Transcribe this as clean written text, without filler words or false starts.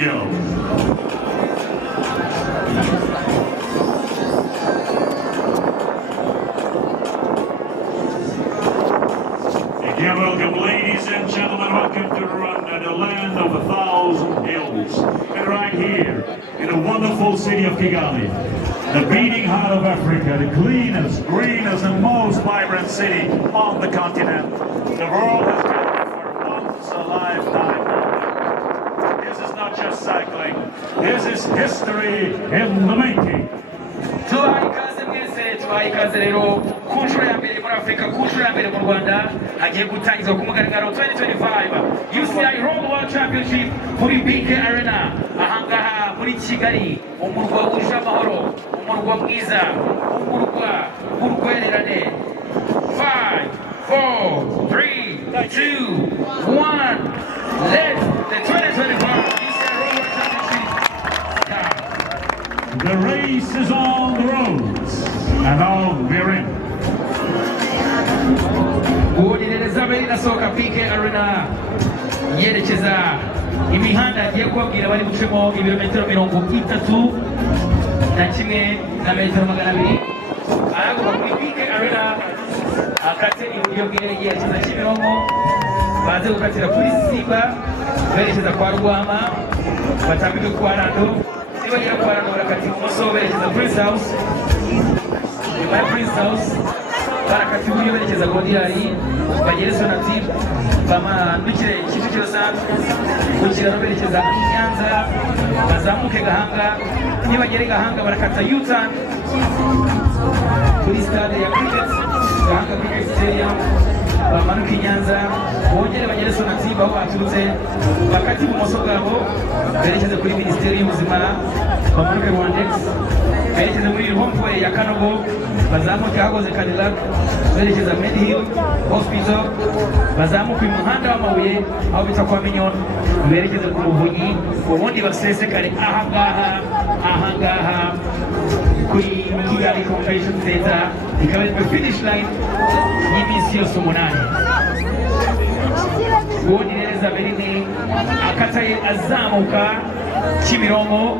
go. Again, welcome, ladies and gentlemen. Welcome to Rwanda, the land of 1,000 hills. And right here, in the wonderful city of Kigali, the beating heart of Africa, the cleanest, greenest, and most vibrant city on the continent. The world has been for once a lifetime. This is not just cycling. This is history in the making. Ikaze rero ku nshuro ya mbere muri Afrika, ku nshuro ya mbere mu Rwanda hagiye gutangizwa ku mugaragaro 2025 UCI Road World Championship muri BK Arena ahangaha muri Kigali, umurwa wuje amahoro, umurwa mwiza, umurwa w'urwererane. 5, 4, 3, 2, 1, let the 2025 UCI Road World Championship start. The race is on the roads, and now we're in. Uwonereza bari nasohoka BK Arena yerekeza imihanda agiye kubabwira bari gucemo ibirometero 31 na metero 200. Aragomba kuri BK Arena akate iburyo bwe yerekeza Kimironko, baze gukatira kuri Simba berekeza kwa Rwama, batambike kwa Rando, nibagera kwa Rando barakata ibumoso berekeza Prince House, nyuma ya Prince House barakata iburyo berekeza Godiyari, bagere Sonatube, bamanukire Kicukiro Centre, ku kiraro berekeza Nyanza, bazamuke Gahanga, nibagere Gahanga barakata U-turn kuri stade ya Cricket, Gahanga Cricket Stadium, bamanuke Nyanza, bongere bagere Sonatube aho baturutse, bakati ibumoso bwabo berekeze kuri Minisiteri y'Ubuzima, bamanuke Rwandex, berekeze muri Hompway ya Kanogo, bazamuke hagoze Cadillac, berekeza Medihill Hospital, bazamuke umuhanda w'amabuye aho bita kwa Minyon, berekeze ku Muvunyi, ubundi basesekare ahangaha kuri Kigali Convention Center, ikaba ari finish line y'iminsi yose 8. Uwonereza Berini akataye azamuka Kimironko.